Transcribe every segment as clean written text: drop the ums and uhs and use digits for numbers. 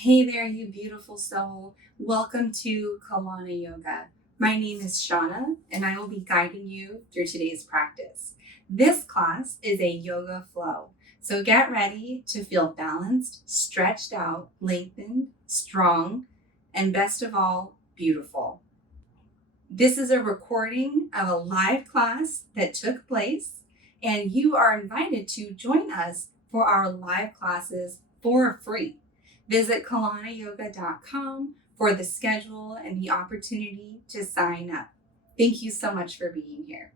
Hey there, you beautiful soul. Welcome to Kalana Yoga. My name is Shauna, and I will be guiding you through today's practice. This class is a yoga flow, so get ready to feel balanced, stretched out, lengthened, strong, and best of all, beautiful. This is a recording of a live class that took place, and you are invited to join us for our live classes for free. Visit kalanayoga.com for the schedule and the opportunity to sign up. Thank you so much for being here.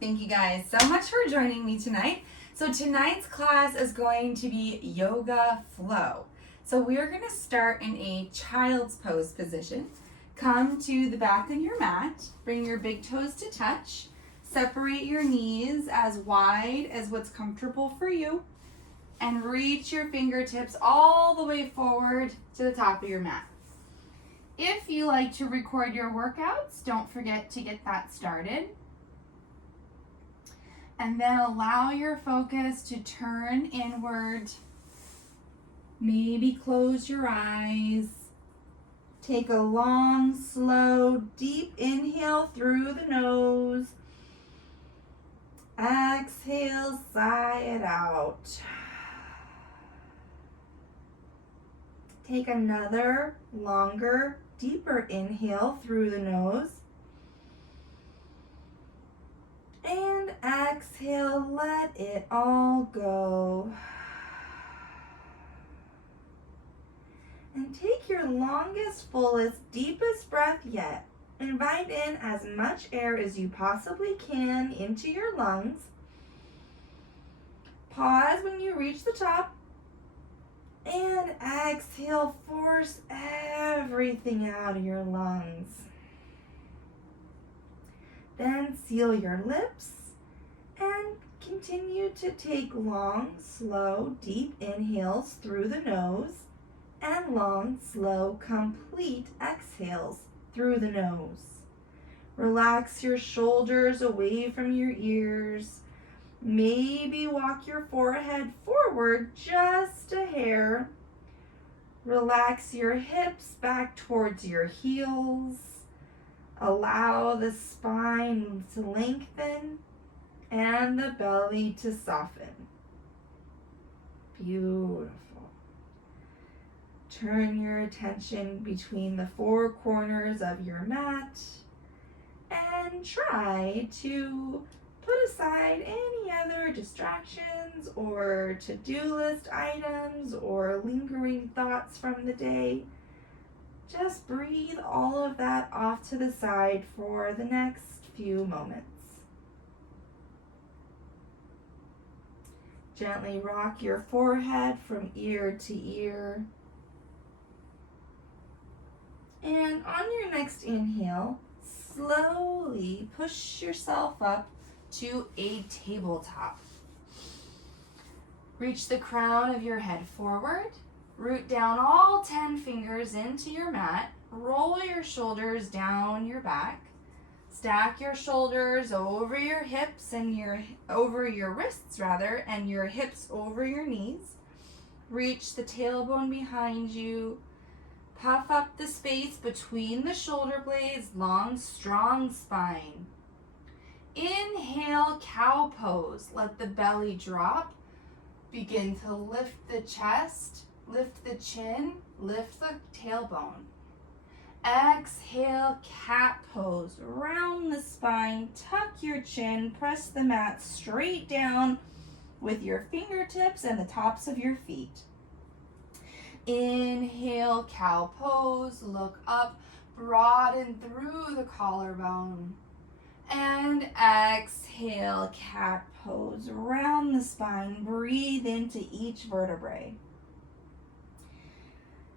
Thank you guys so much for joining me tonight. So tonight's class is going to be yoga flow. So we're going to start in a child's pose position. Come to the back of your mat, bring your big toes to touch, separate your knees as wide as what's comfortable for you, and reach your fingertips all the way forward to the top of your mat. If you like to record your workouts, don't forget to get that started. And then allow your focus to turn inward. Maybe close your eyes. Take a long, slow, deep inhale through the nose. Exhale, sigh it out. Take another longer, deeper inhale through the nose. And exhale, let it all go. And take your longest, fullest, deepest breath yet. Invite in as much air as you possibly can into your lungs. Pause when you reach the top. And exhale, force everything out of your lungs. Then seal your lips and continue to take long, slow, deep inhales through the nose and long, slow, complete exhales through the nose. Relax your shoulders away from your ears. Maybe walk your forehead forward just a hair. Relax your hips back towards your heels. Allow the spine to lengthen and the belly to soften. Beautiful. Turn your attention between the four corners of your mat and try to put aside any other distractions or to-do list items or lingering thoughts from the day. Just breathe all of that off to the side for the next few moments. Gently rock your forehead from ear to ear. And on your next inhale, slowly push yourself up to a tabletop. Reach the crown of your head forward. Root down all 10 fingers into your mat. Roll your shoulders down your back. Stack your shoulders over your hips and over your wrists and your hips over your knees. Reach the tailbone behind you. Puff up the space between the shoulder blades, long, strong spine. Inhale, cow pose. Let the belly drop. Begin to lift the chest. Lift the chin, lift the tailbone. Exhale, cat pose. Round the spine, tuck your chin, press the mat straight down with your fingertips and the tops of your feet. Inhale, cow pose. Look up, broaden through the collarbone. And exhale, cat pose. Round the spine, breathe into each vertebrae.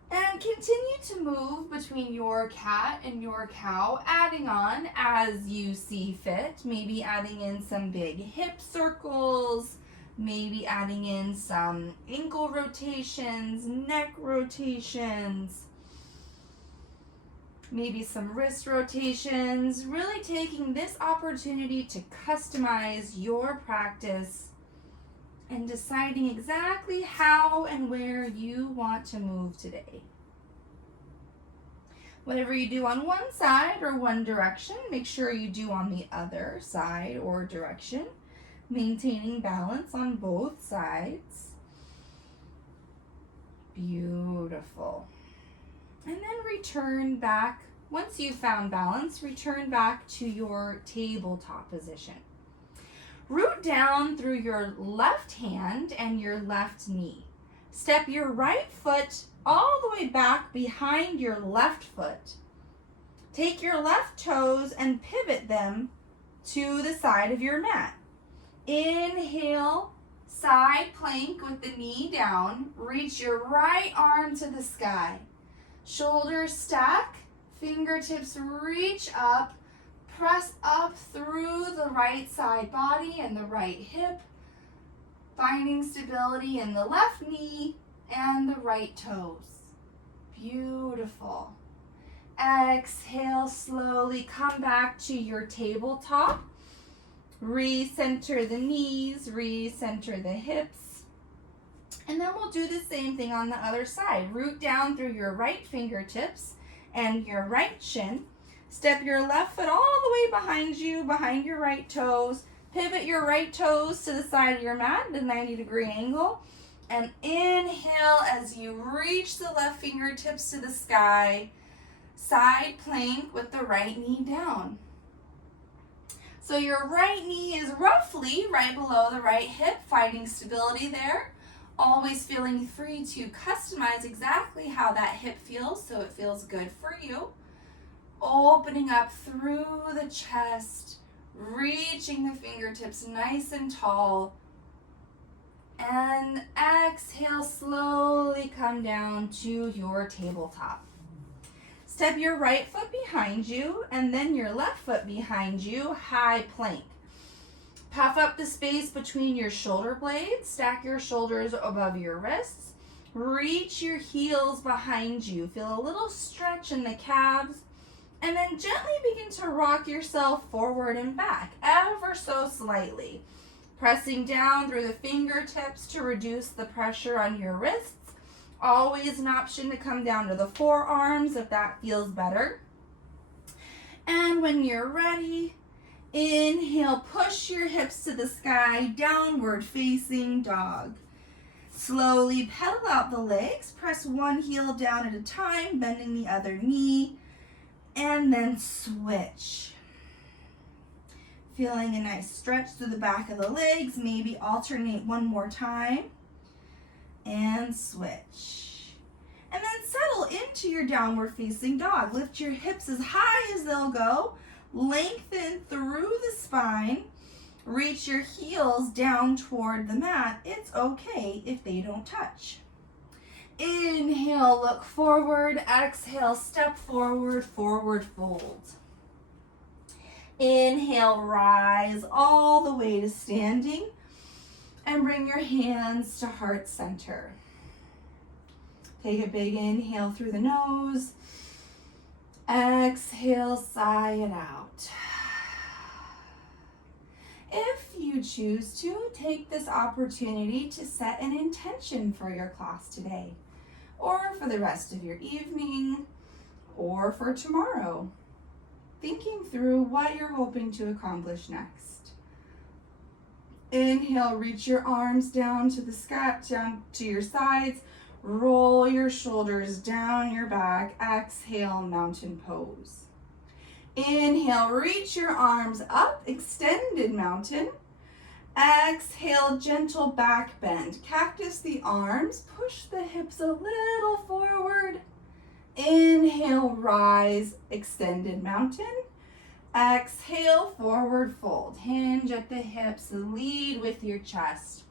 And continue to move between your cat and your cow, adding on as you see fit. Maybe adding in some big hip circles, maybe adding in some ankle rotations, neck rotations, maybe some wrist rotations. Really taking this opportunity to customize your practice and deciding exactly how and where you want to move today. Whatever you do on one side or one direction, make sure you do on the other side or direction, maintaining balance on both sides. Beautiful. And then return back. Once you've found balance, return back to your tabletop position. Root down through your left hand and your left knee. Step your right foot all the way back behind your left foot. Take your left toes and pivot them to the side of your mat. Inhale, side plank with the knee down. Reach your right arm to the sky. Shoulders stack, fingertips reach up. Press up through the right side body and the right hip, finding stability in the left knee and the right toes. Beautiful. Exhale, slowly come back to your tabletop. Recenter the knees, recenter the hips. And then we'll do the same thing on the other side. Root down through your right fingertips and your right shin. Step your left foot all the way behind you, behind your right toes. Pivot your right toes to the side of your mat at a 90-degree angle. And inhale as you reach the left fingertips to the sky. Side plank with the right knee down. So your right knee is roughly right below the right hip, finding stability there. Always feeling free to customize exactly how that hip feels so it feels good for you. Opening up through the chest, reaching the fingertips nice and tall. And exhale, slowly come down to your tabletop. Step your right foot behind you and then your left foot behind you, high plank. Puff up the space between your shoulder blades, stack your shoulders above your wrists. Reach your heels behind you. Feel a little stretch in the calves. And then gently begin to rock yourself forward and back, ever so slightly. Pressing down through the fingertips to reduce the pressure on your wrists. Always an option to come down to the forearms if that feels better. And when you're ready, inhale, push your hips to the sky, downward facing dog. Slowly pedal out the legs, press one heel down at a time, bending the other knee. And then switch. Feeling a nice stretch through the back of the legs. Maybe alternate one more time. And switch. And then settle into your downward facing dog. Lift your hips as high as they'll go. Lengthen through the spine. Reach your heels down toward the mat. It's okay if they don't touch. Inhale, look forward. Exhale, step forward, forward fold. Inhale, rise all the way to standing. And bring your hands to heart center. Take a big inhale through the nose. Exhale, sigh it out. If you choose to, take this opportunity to set an intention for your class today, or for the rest of your evening, or for tomorrow, thinking through what you're hoping to accomplish next. Inhale, reach your arms down to the sky, down to your sides, roll your shoulders down your back. Exhale, mountain pose. Inhale, reach your arms up, extended mountain. Exhale, gentle back bend. Cactus the arms, push the hips a little forward. Inhale, rise, extended mountain. Exhale, forward fold. Hinge at the hips, lead with your chest.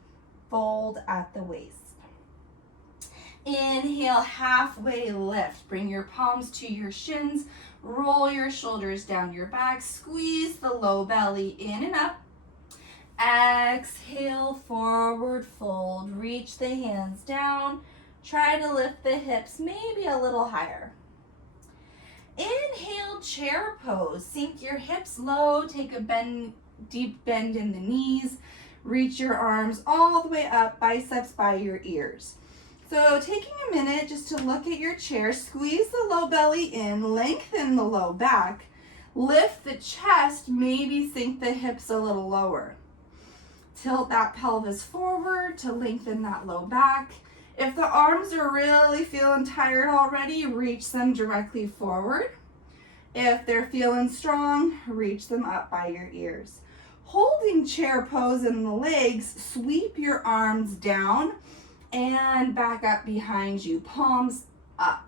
Fold at the waist. Inhale, halfway lift. Bring your palms to your shins. Roll your shoulders down your back. Squeeze the low belly in and up. Exhale, forward fold. Reach the hands down. Try to lift the hips maybe a little higher. Inhale, chair pose. Sink your hips low. Take a deep bend in the knees. Reach your arms all the way up, biceps by your ears. So taking a minute just to look at your chair, squeeze the low belly in, lengthen the low back, lift the chest, maybe sink the hips a little lower. Tilt that pelvis forward to lengthen that low back. If the arms are really feeling tired already, reach them directly forward. If they're feeling strong, reach them up by your ears. Holding chair pose in the legs, sweep your arms down and back up behind you, palms up.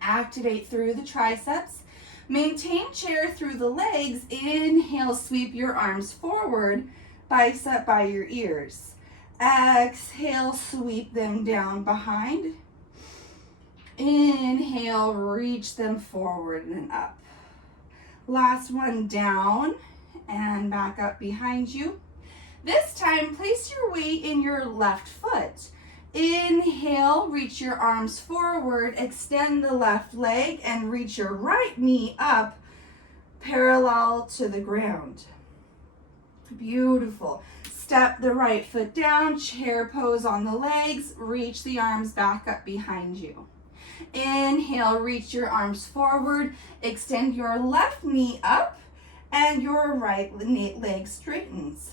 Activate through the triceps. Maintain chair through the legs. Inhale, sweep your arms forward, bicep by your ears. Exhale, sweep them down behind. Inhale, reach them forward and up. Last one, down and back up behind you. This time, place your weight in your left foot. Inhale, reach your arms forward, extend the left leg, and reach your right knee up, parallel to the ground. Beautiful. Step the right foot down, chair pose on the legs, reach the arms back up behind you. Inhale, reach your arms forward, extend your left knee up, and your right leg straightens.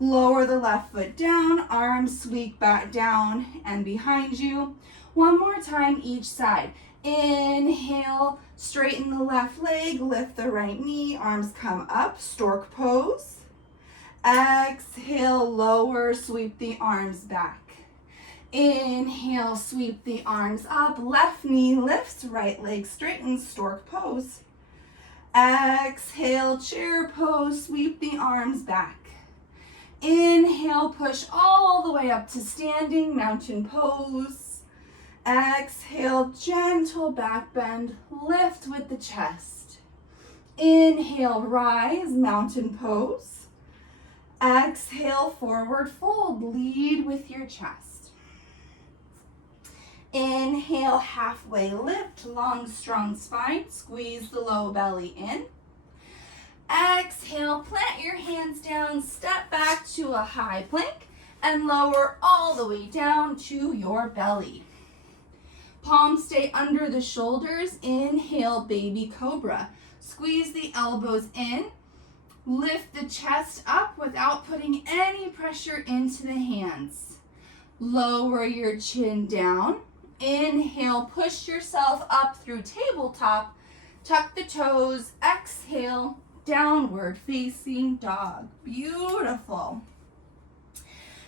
Lower the left foot down, arms sweep back down and behind you. One more time each side. Inhale, straighten the left leg, lift the right knee, arms come up, stork pose. Exhale, lower, sweep the arms back. Inhale, sweep the arms up, left knee lifts, right leg straightens, stork pose. Exhale, chair pose, sweep the arms back. Inhale, push all the way up to standing, mountain pose. Exhale, gentle back bend, lift with the chest. Inhale, rise, mountain pose. Exhale, forward fold, lead with your chest. Inhale, halfway lift, long, strong spine, squeeze the low belly in. Exhale, plant your hands down, step back to a high plank, and lower all the way down to your belly. Palms stay under the shoulders. Inhale, baby cobra. Squeeze the elbows in. Lift the chest up without putting any pressure into the hands. Lower your chin down. Inhale, push yourself up through tabletop. Tuck the toes. Exhale, downward facing dog. Beautiful.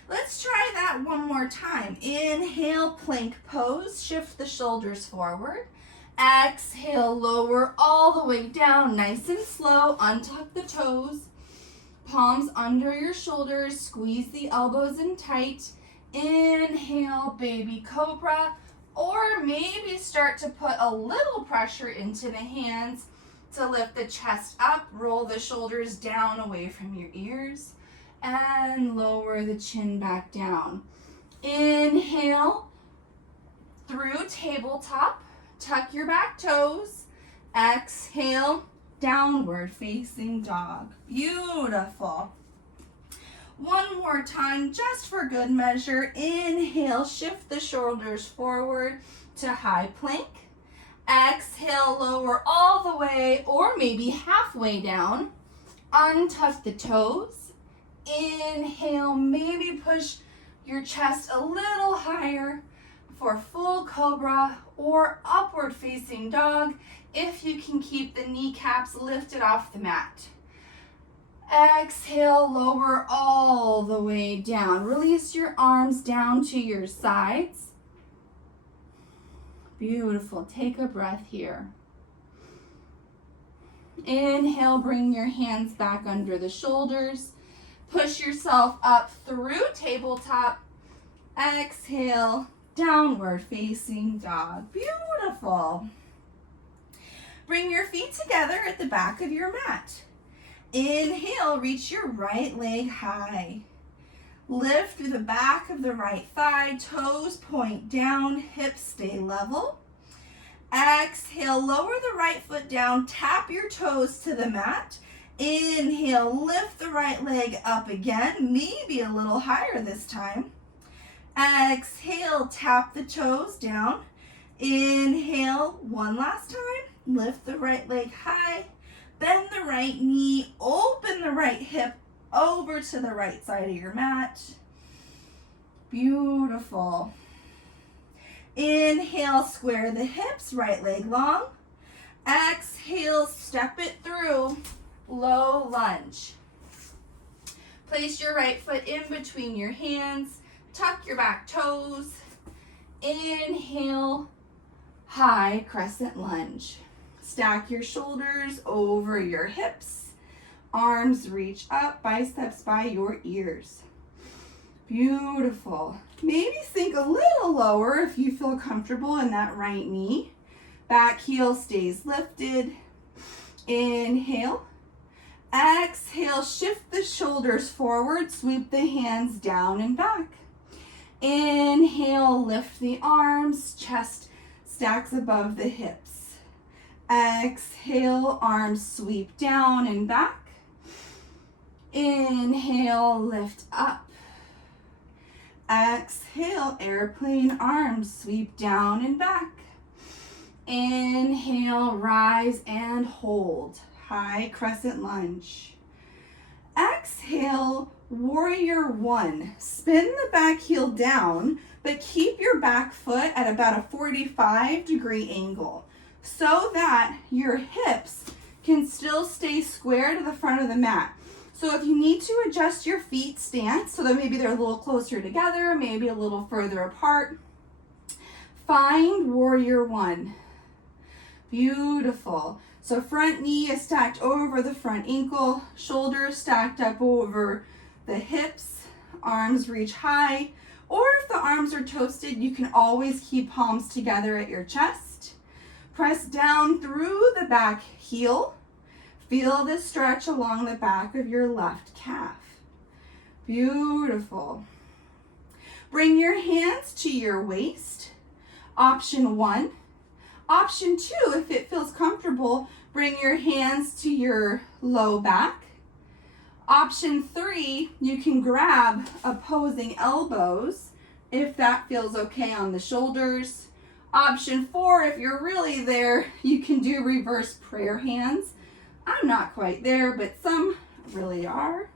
Let's try that one more time. Inhale, plank pose. Shift the shoulders forward. Exhale, lower all the way down. Nice and slow. Untuck the toes. Palms under your shoulders. Squeeze the elbows in tight. Inhale, baby cobra. Or maybe start to put a little pressure into the hands to lift the chest up. Roll the shoulders down away from your ears. And lower the chin back down. Inhale through tabletop. Tuck your back toes. Exhale, downward facing dog. Beautiful. One more time, just for good measure. Inhale, shift the shoulders forward to high plank. Exhale, lower all the way or maybe halfway down. Untuck the toes. Inhale, maybe push your chest a little higher for full cobra or upward facing dog if you can keep the kneecaps lifted off the mat. Exhale, lower all the way down. Release your arms down to your sides. Beautiful. Take a breath here. Inhale, bring your hands back under the shoulders. Push yourself up through tabletop. Exhale, downward facing dog. Beautiful. Bring your feet together at the back of your mat. Inhale, reach your right leg high. Lift through the back of the right thigh, toes point down, hips stay level. Exhale, lower the right foot down, tap your toes to the mat. Inhale, lift the right leg up again, maybe a little higher this time. Exhale, tap the toes down. Inhale, one last time. Lift the right leg high. Bend the right knee, open the right hip over to the right side of your mat. Beautiful. Inhale, square the hips, right leg long. Exhale, step it through, low lunge. Place your right foot in between your hands, tuck your back toes. Inhale, high crescent lunge. Stack your shoulders over your hips. Arms reach up, biceps by your ears. Beautiful. Maybe sink a little lower if you feel comfortable in that right knee. Back heel stays lifted. Inhale. Exhale, shift the shoulders forward, sweep the hands down and back. Inhale, lift the arms, chest stacks above the hips. Exhale, arms sweep down and back. Inhale, lift up. Exhale, airplane arms sweep down and back. Inhale, rise and hold. High crescent lunge. Exhale, warrior one. Spin the back heel down, but keep your back foot at about a 45-degree angle so that your hips can still stay square to the front of the mat. So if you need to adjust your feet stance so that maybe they're a little closer together, maybe a little further apart, find warrior one. Beautiful. So front knee is stacked over the front ankle, shoulders stacked up over the hips, arms reach high, or if the arms are toasted, you can always keep palms together at your chest. Press down through the back heel. Feel the stretch along the back of your left calf. Beautiful. Bring your hands to your waist. Option one. Option two, if it feels comfortable, bring your hands to your low back. Option three, you can grab opposing elbows if that feels okay on the shoulders. Option four, if you're really there, you can do reverse prayer hands. I'm not quite there, but some really are.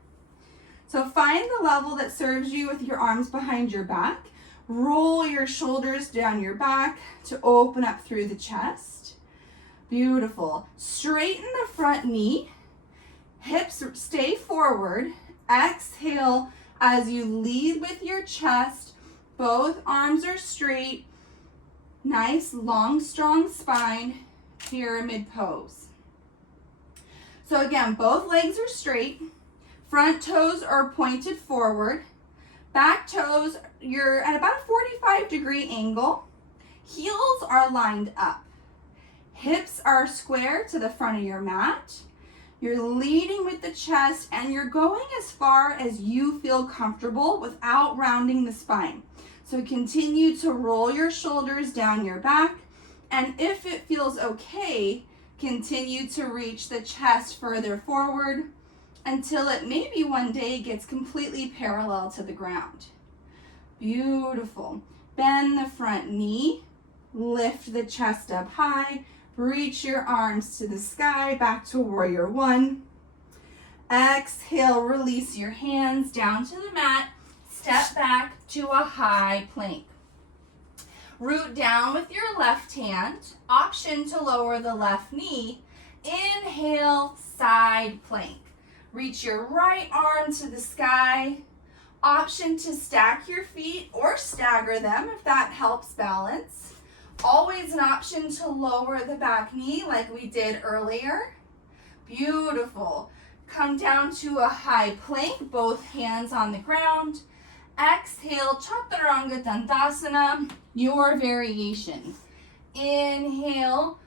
So find the level that serves you with your arms behind your back. Roll your shoulders down your back to open up through the chest. Beautiful. Straighten the front knee. Hips stay forward. Exhale as you lead with your chest. Both arms are straight. Nice, long, strong spine. Pyramid pose. So again, both legs are straight. Front toes are pointed forward. Back toes, you're at about a 45-degree angle. Heels are lined up. Hips are square to the front of your mat. You're leading with the chest and you're going as far as you feel comfortable without rounding the spine. So continue to roll your shoulders down your back. And if it feels okay, continue to reach the chest further forward until it maybe one day gets completely parallel to the ground. Beautiful. Bend the front knee, lift the chest up high, reach your arms to the sky, back to warrior one. Exhale, release your hands down to the mat, step back to a high plank. Root down with your left hand, option to lower the left knee. Inhale, side plank. Reach your right arm to the sky. Option to stack your feet or stagger them if that helps balance. Always an option to lower the back knee like we did earlier. Beautiful. Come down to a high plank, both hands on the ground. Exhale, Chaturanga Dandasana, your variation. Inhale,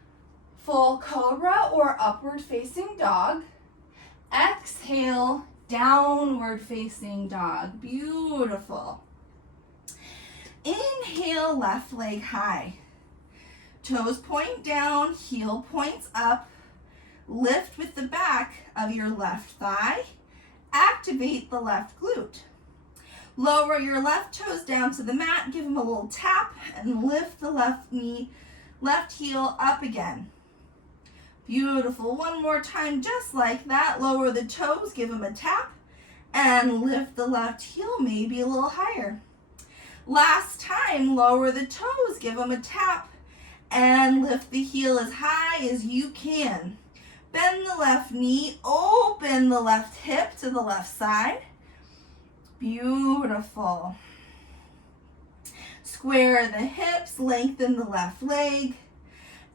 full cobra or upward facing dog. Exhale, downward facing dog. Beautiful. Inhale, left leg high. Toes point down, heel points up. Lift with the back of your left thigh. Activate the left glute. Lower your left toes down to the mat, give them a little tap, and lift the left knee, left heel up again. Beautiful. One more time, just like that. Lower the toes, give them a tap, and lift the left heel maybe a little higher. Last time, lower the toes, give them a tap, and lift the heel as high as you can. Bend the left knee, open the left hip to the left side. Beautiful. Square the hips, lengthen the left leg.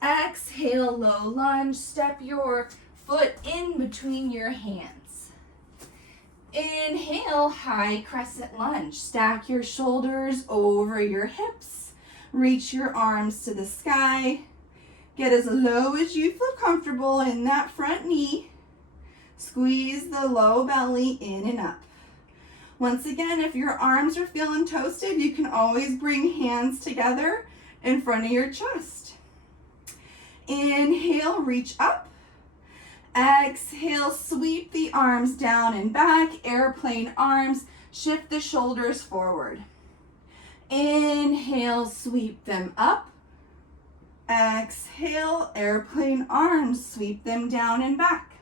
Exhale, low lunge. Step your foot in between your hands. Inhale, high crescent lunge. Stack your shoulders over your hips. Reach your arms to the sky. Get as low as you feel comfortable in that front knee. Squeeze the low belly in and up. Once again, if your arms are feeling toasted, you can always bring hands together in front of your chest. Inhale, reach up. Exhale, sweep the arms down and back. Airplane arms, shift the shoulders forward. Inhale, sweep them up. Exhale, airplane arms, sweep them down and back.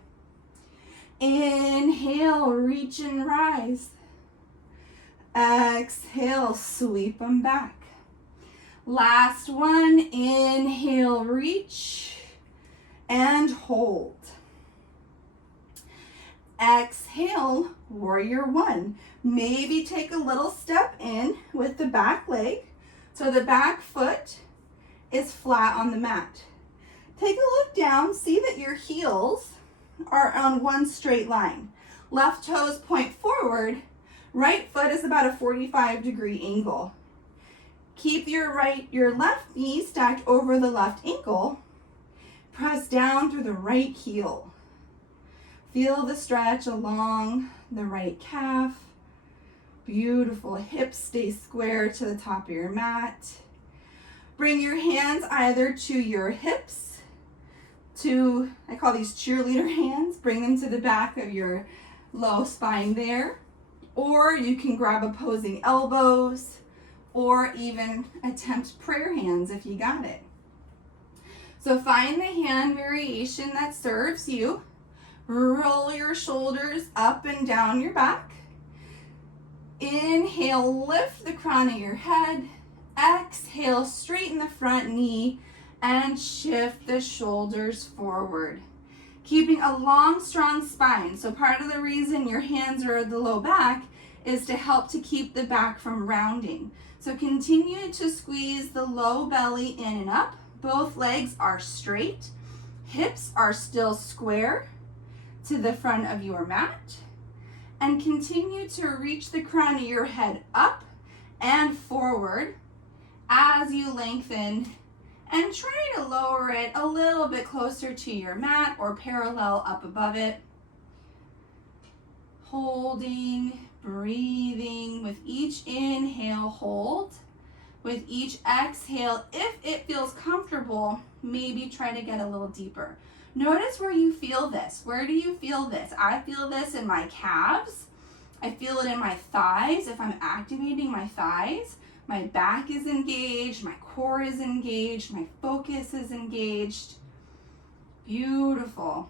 Inhale, reach and rise. Exhale, sweep them back. Last one, inhale, reach and hold. Exhale, warrior one. Maybe take a little step in with the back leg so the back foot is flat on the mat. Take a look down, see that your heels are on one straight line. Left toes point forward. Right foot is about a 45-degree angle. Keep your left knee stacked over the left ankle. Press down through the right heel. Feel the stretch along the right calf. Beautiful. Hips stay square to the top of your mat. Bring your hands either to your hips, I call these cheerleader hands. Bring them to the back of your low spine there. Or you can grab opposing elbows, or even attempt prayer hands if you got it. So find the hand variation that serves you. Roll your shoulders up and down your back. Inhale, lift the crown of your head. Exhale, straighten the front knee and shift the shoulders forward. Keeping a long, strong spine. So part of the reason your hands are at the low back is to help to keep the back from rounding. So continue to squeeze the low belly in and up. Both legs are straight. Hips are still square to the front of your mat. And continue to reach the crown of your head up and forward as you lengthen, and try to lower it a little bit closer to your mat or parallel up above it. Holding, breathing. With each inhale, hold. With each exhale, if it feels comfortable, maybe try to get a little deeper. Notice where you feel this. Where do you feel this? I feel this in my calves. I feel it in my thighs. If I'm activating my thighs, my back is engaged, my core is engaged, my focus is engaged. Beautiful.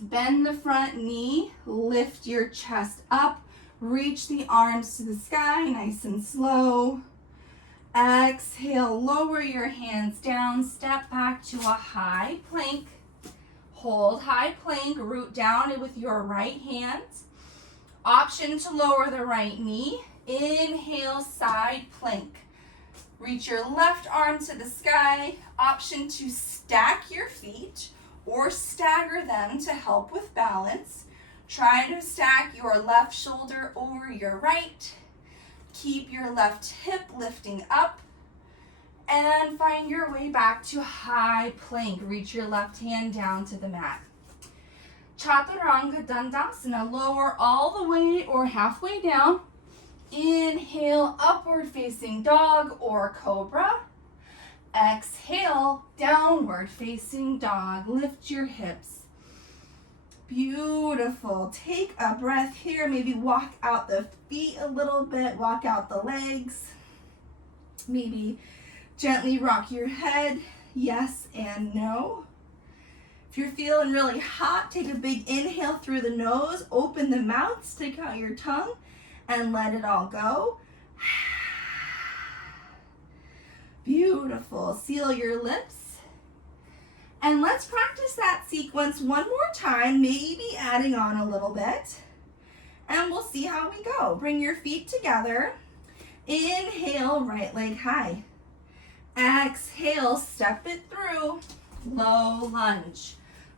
Bend the front knee, lift your chest up, reach the arms to the sky, nice and slow. Exhale, lower your hands down, step back to a high plank. Hold high plank, root down with your right hand. Option to lower the right knee. Inhale, side plank. Reach your left arm to the sky. Option to stack your feet or stagger them to help with balance. Try to stack your left shoulder over your right. Keep your left hip lifting up. And find your way back to high plank. Reach your left hand down to the mat. Chaturanga Dandasana. Lower all the way or halfway down. Inhale, upward facing dog or cobra. Exhale, downward facing dog. Lift your hips. Beautiful. Take a breath here. Maybe walk out the feet a little bit. Walk out the legs. Maybe gently rock your head. Yes and no. If you're feeling really hot, take a big inhale through the nose. Open the mouth. Stick out your tongue and let it all go. Beautiful. Seal your lips. And let's practice that sequence one more time, maybe adding on a little bit. And we'll see how we go. Bring your feet together. Inhale, right leg high. Exhale, step it through. Low lunge.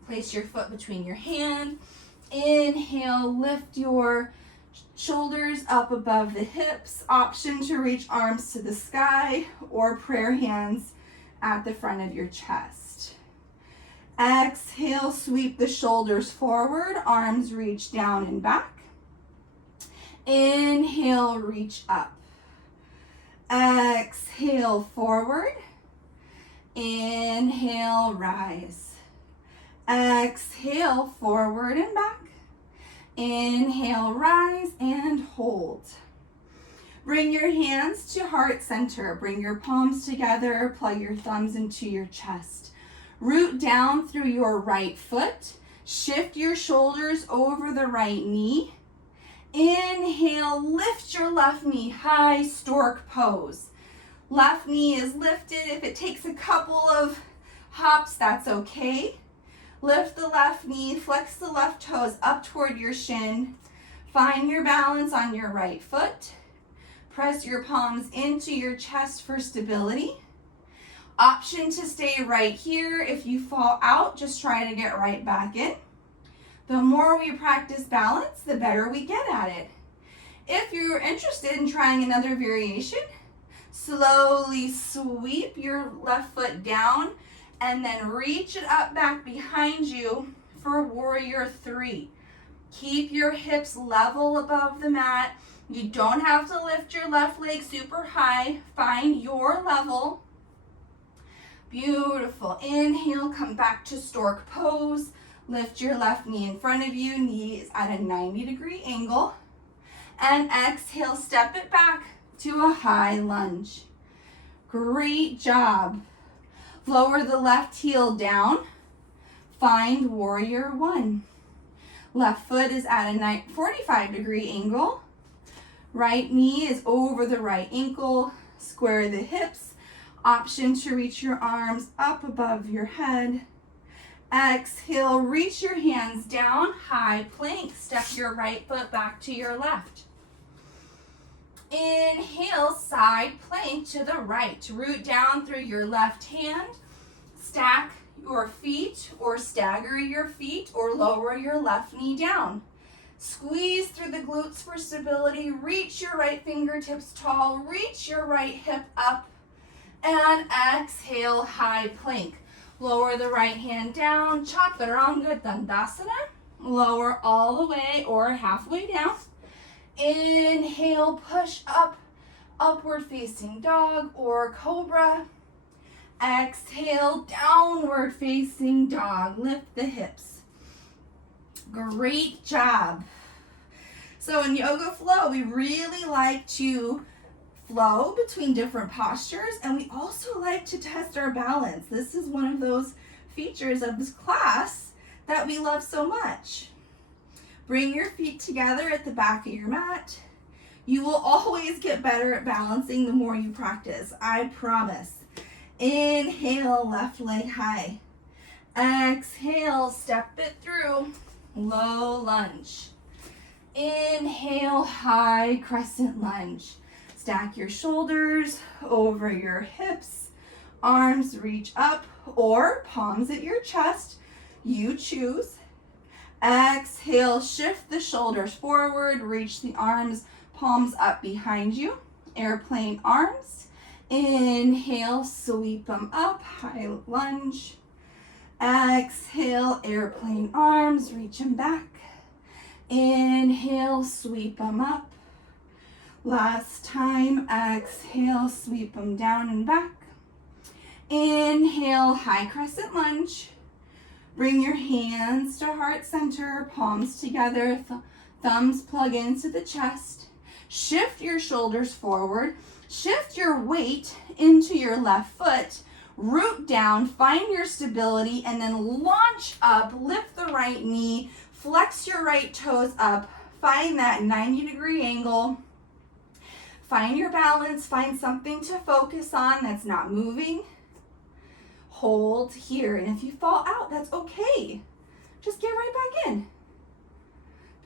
Place your foot between your hand. Inhale, lift your shoulders up above the hips. Option to reach arms to the sky or prayer hands at the front of your chest. Exhale, sweep the shoulders forward, arms reach down and back. Inhale, reach up. Exhale, forward. Inhale, rise. Exhale, forward and back. Inhale, rise and hold. Bring your hands to heart center. Bring your palms together. Plug your thumbs into your chest. Root down through your right foot. Shift your shoulders over the right knee. Inhale, lift your left knee high, stork pose. Left knee is lifted. If it takes a couple of hops, that's okay. Lift the left knee, flex the left toes up toward your shin. Find your balance on your right foot. Press your palms into your chest for stability. Option to stay right here. If you fall out, just try to get right back in. The more we practice balance, the better we get at it. If you're interested in trying another variation, slowly sweep your left foot down and then reach it up back behind you for warrior 3. Keep your hips level above the mat. You don't have to lift your left leg super high. Find your level. Beautiful. Inhale, come back to stork pose. Lift your left knee in front of you, knees at a 90-degree angle. And exhale, step it back to a high lunge. Great job. Lower the left heel down. Find warrior 1. Left foot is at a 45-degree angle. Right knee is over the right ankle. Square the hips. Option to reach your arms up above your head. Exhale, reach your hands down, high plank. Step your right foot back to your left. Inhale, side plank to the right. Root down through your left hand. Stack your feet or stagger your feet or lower your left knee down. Squeeze through the glutes for stability. Reach your right fingertips tall. Reach your right hip up. And exhale, high plank. Lower the right hand down. Chaturanga Dandasana. Lower all the way or halfway down. Inhale, push up. Upward facing dog or cobra. Exhale, downward facing dog. Lift the hips. Great job. So in Yoga Flow, we really like to flow between different postures, and we also like to test our balance. This is one of those features of this class that we love so much. Bring your feet together at the back of your mat. You will always get better at balancing the more you practice, I promise. Inhale, left leg high. Exhale, step it through. Low lunge. Inhale, high crescent lunge. Stack your shoulders over your hips. Arms reach up or palms at your chest. You choose. Exhale, shift the shoulders forward. Reach the arms, palms up behind you. Airplane arms. Inhale, sweep them up. High lunge. Exhale, airplane arms. Reach them back. Inhale, sweep them up. Last time, exhale, sweep them down and back. Inhale, high crescent lunge. Bring your hands to heart center, palms together, thumbs plug into the chest. Shift your shoulders forward. Shift your weight into your left foot. Root down, find your stability, and then launch up. Lift the right knee. Flex your right toes up. Find that 90-degree angle. Find your balance. Find something to focus on that's not moving. Hold here, and if you fall out, that's okay. Just get right back in.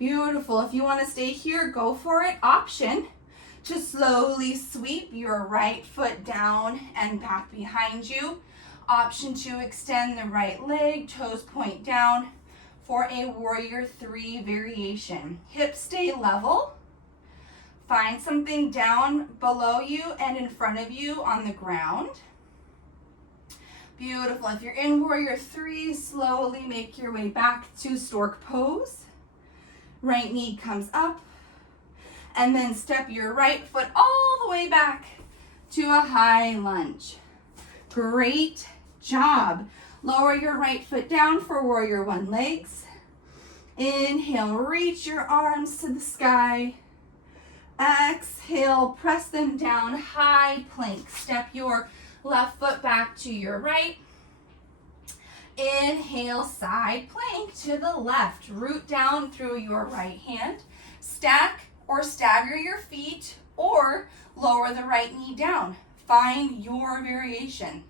Beautiful. If you want to stay here, go for it. Option to slowly sweep your right foot down and back behind you. Option to extend the right leg, toes point down for a warrior 3 variation. Hips stay level. Find something down below you and in front of you on the ground. Beautiful. If you're in warrior 3, slowly make your way back to stork pose. Right knee comes up, and then step your right foot all the way back to a high lunge. Great job. Lower your right foot down for warrior 1 legs. Inhale, reach your arms to the sky. Exhale, press them down, high plank. Step your left foot back to your right. Inhale, side plank to the left. Root down through your right hand. Stack or stagger your feet or lower the right knee down. Find your variation.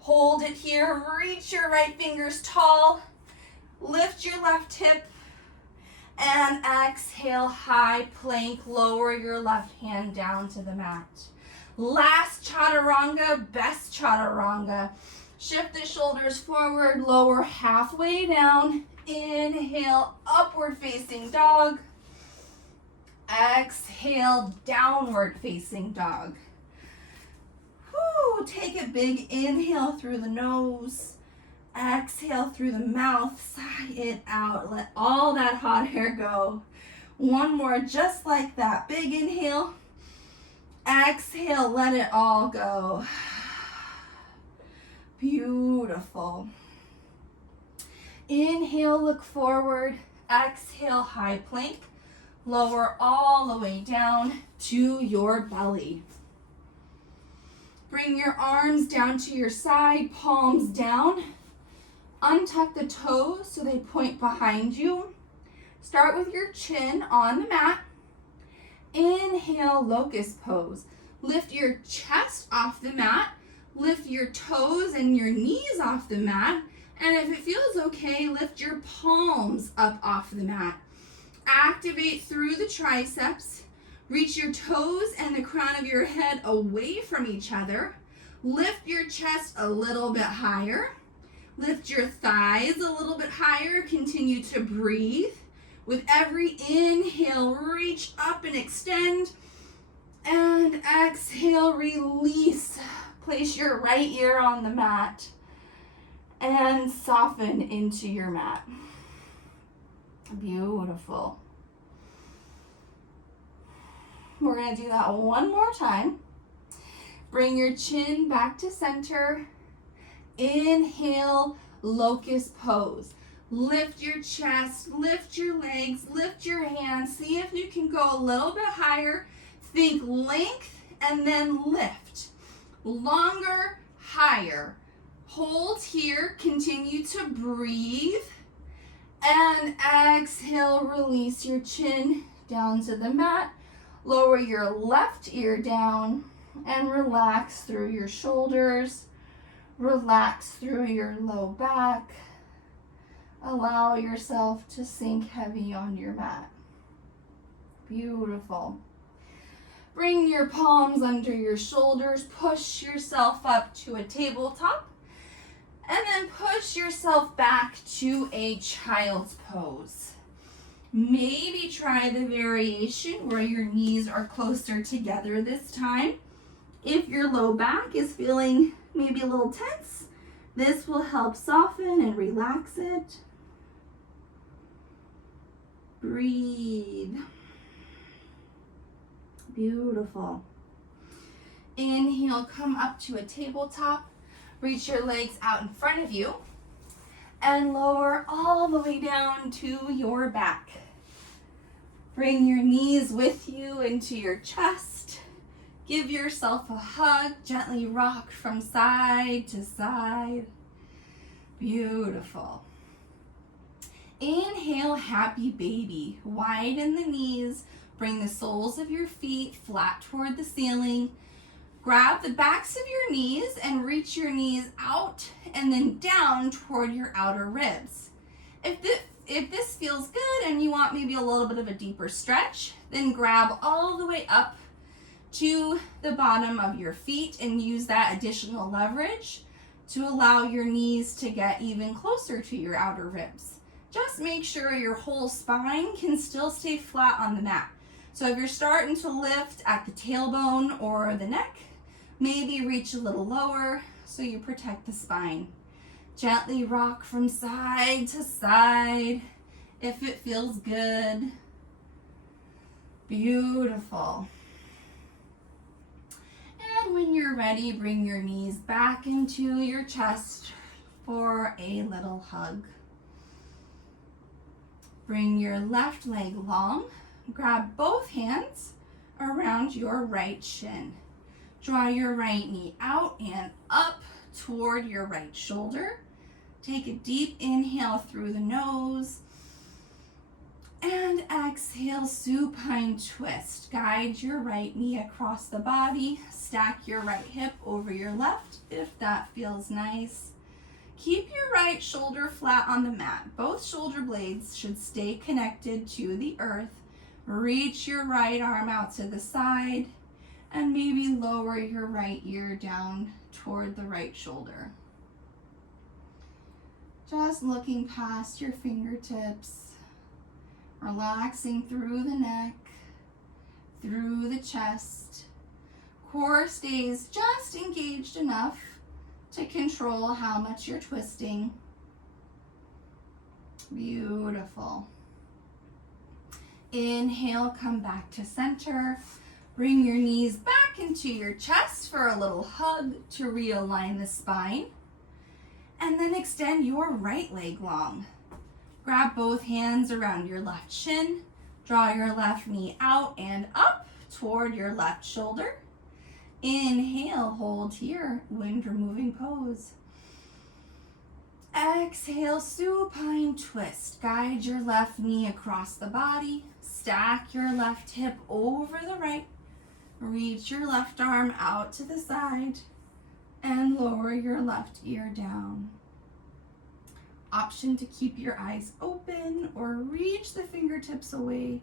Hold it here. Reach your right fingers tall. Lift your left hip. And exhale, high plank. Lower your left hand down to the mat. Last chaturanga, best chaturanga. Shift the shoulders forward, lower halfway down. Inhale, upward facing dog. Exhale, downward facing dog. Whew, take a big inhale through the nose. Exhale through the mouth, sigh it out. Let all that hot air go. One more, just like that. Big inhale. Exhale, let it all go. Beautiful. Inhale, look forward. Exhale, high plank. Lower all the way down to your belly. Bring your arms down to your side, palms down. Untuck the toes so they point behind you. Start with your chin on the mat. Inhale, locust pose. Lift your chest off the mat. Lift your toes and your knees off the mat. And if it feels okay, lift your palms up off the mat. Activate through the triceps. Reach your toes and the crown of your head away from each other. Lift your chest a little bit higher. Lift your thighs a little bit higher. Continue to breathe. With every inhale, reach up and extend. And exhale, release. Place your right ear on the mat and soften into your mat. Beautiful. We're going to do that one more time. Bring your chin back to center. Inhale, locust pose. Lift your chest, lift your legs, lift your hands. See if you can go a little bit higher. Think length and then lift. Longer, higher. Hold here, continue to breathe. And exhale, release your chin down to the mat. Lower your left ear down and relax through your shoulders. Relax through your low back. Allow yourself to sink heavy on your mat. Beautiful. Bring your palms under your shoulders. Push yourself up to a tabletop. And then push yourself back to a child's pose. Maybe try the variation where your knees are closer together this time. If your low back is feeling maybe a little tense, this will help soften and relax it. Breathe. Beautiful. Inhale, come up to a tabletop. Reach your legs out in front of you. and lower all the way down to your back. Bring your knees with you into your chest. Give yourself a hug. Gently rock from side to side. Beautiful. Inhale, happy baby. Widen the knees. Bring the soles of your feet flat toward the ceiling. Grab the backs of your knees and reach your knees out and then down toward your outer ribs. If this feels good and you want maybe a little bit of a deeper stretch, then grab all the way up to the bottom of your feet and use that additional leverage to allow your knees to get even closer to your outer ribs. Just make sure your whole spine can still stay flat on the mat. So if you're starting to lift at the tailbone or the neck, maybe reach a little lower so you protect the spine. Gently rock from side to side if it feels good. Beautiful. And when you're ready, bring your knees back into your chest for a little hug. Bring your left leg long. Grab both hands around your right shin. Draw your right knee out and up toward your right shoulder. Take a deep inhale through the nose. And exhale, supine twist. Guide your right knee across the body. Stack your right hip over your left if that feels nice. Keep your right shoulder flat on the mat. Both shoulder blades should stay connected to the earth. Reach your right arm out to the side and maybe lower your right ear down toward the right shoulder. Just looking past your fingertips, relaxing through the neck, through the chest. Core stays just engaged enough to control how much you're twisting. Beautiful. Inhale, come back to center. Bring your knees back into your chest for a little hug to realign the spine. And then extend your right leg long. Grab both hands around your left shin. Draw your left knee out and up toward your left shoulder. Inhale, hold here, wind removing pose. Exhale, supine twist. Guide your left knee across the body. Stack your left hip over the right. Reach your left arm out to the side and lower your left ear down. Option to keep your eyes open or reach the fingertips away,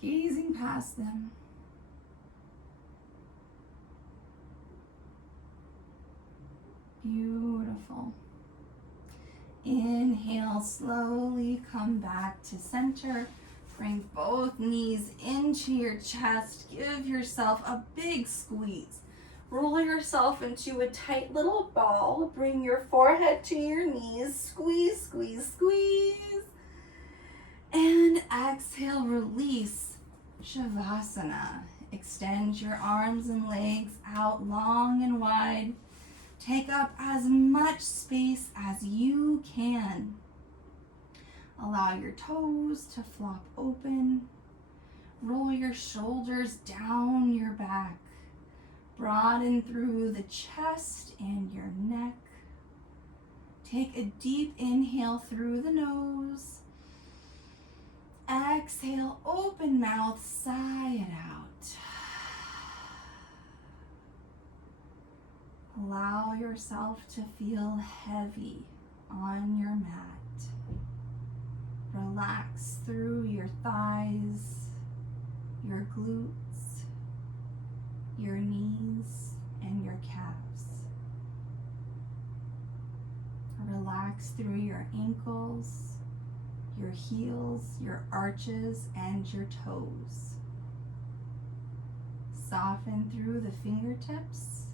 gazing past them. Beautiful. Inhale, slowly come back to center. Bring both knees into your chest. Give yourself a big squeeze. Roll yourself into a tight little ball. Bring your forehead to your knees. Squeeze, squeeze, squeeze. And exhale, release. Shavasana. Extend your arms and legs out long and wide. Take up as much space as you can. Allow your toes to flop open. Roll your shoulders down your back. Broaden through the chest and your neck. Take a deep inhale through the nose. Exhale, open mouth, sigh it out. Allow yourself to feel heavy on your mat. Relax through your thighs, your glutes, your knees, and your calves. Relax through your ankles, your heels, your arches, and your toes. Soften through the fingertips,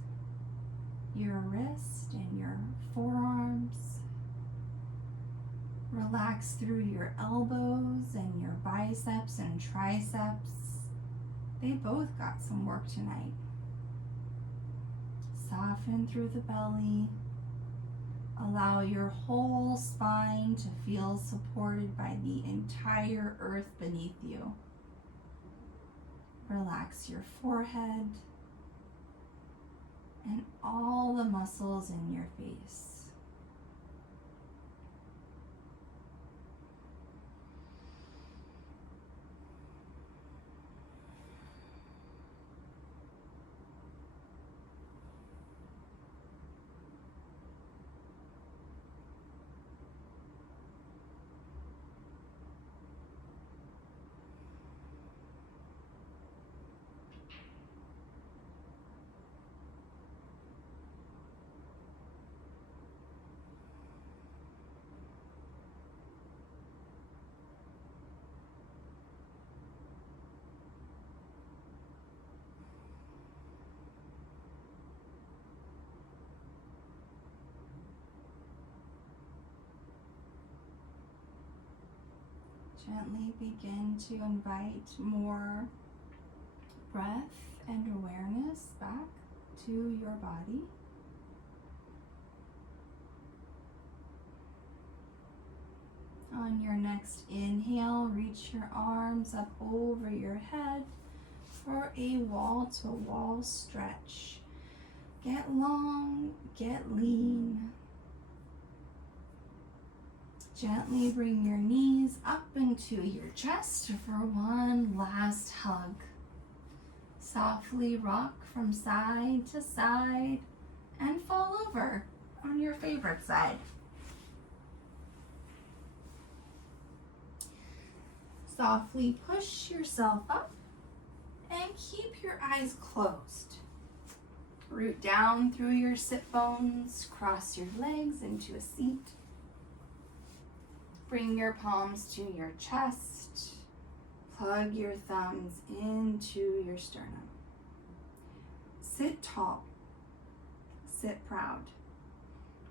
your wrist and your forearms. Relax through your elbows and your biceps and triceps. They both got some work tonight. Soften through the belly. Allow your whole spine to feel supported by the entire earth beneath you. Relax your forehead and all the muscles in your face. Gently begin to invite more breath and awareness back to your body. On your next inhale, reach your arms up over your head for a wall-to-wall stretch. Get long, get lean. Gently bring your knees up into your chest for one last hug. Softly rock from side to side and fall over on your favorite side. Softly push yourself up and keep your eyes closed. Root down through your sit bones, cross your legs into a seat. Bring your palms to your chest. Plug your thumbs into your sternum. Sit tall. Sit proud.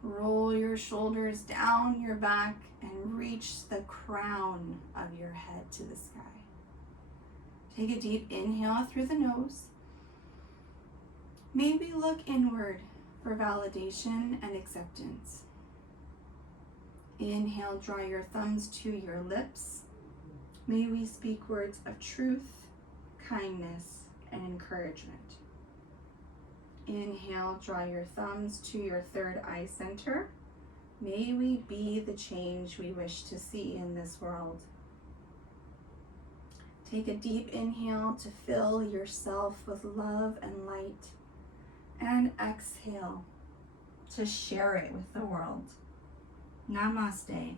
Roll your shoulders down your back and reach the crown of your head to the sky. Take a deep inhale through the nose. Maybe look inward for validation and acceptance. Inhale, draw your thumbs to your lips. May we speak words of truth, kindness, and encouragement. Inhale, draw your thumbs to your third eye center. May we be the change we wish to see in this world. Take a deep inhale to fill yourself with love and light. And exhale to share it with the world. Namaste.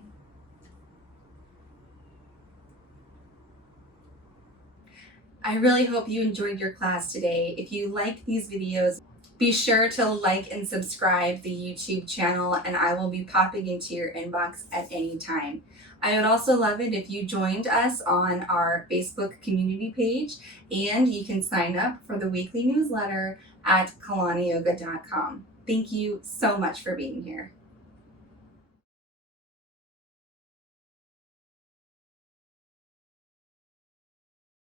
I really hope you enjoyed your class today. If you like these videos, be sure to like and subscribe the YouTube channel, and I will be popping into your inbox at any time. I would also love it if you joined us on our Facebook community page, and you can sign up for the weekly newsletter at kalaniyoga.com. Thank you so much for being here.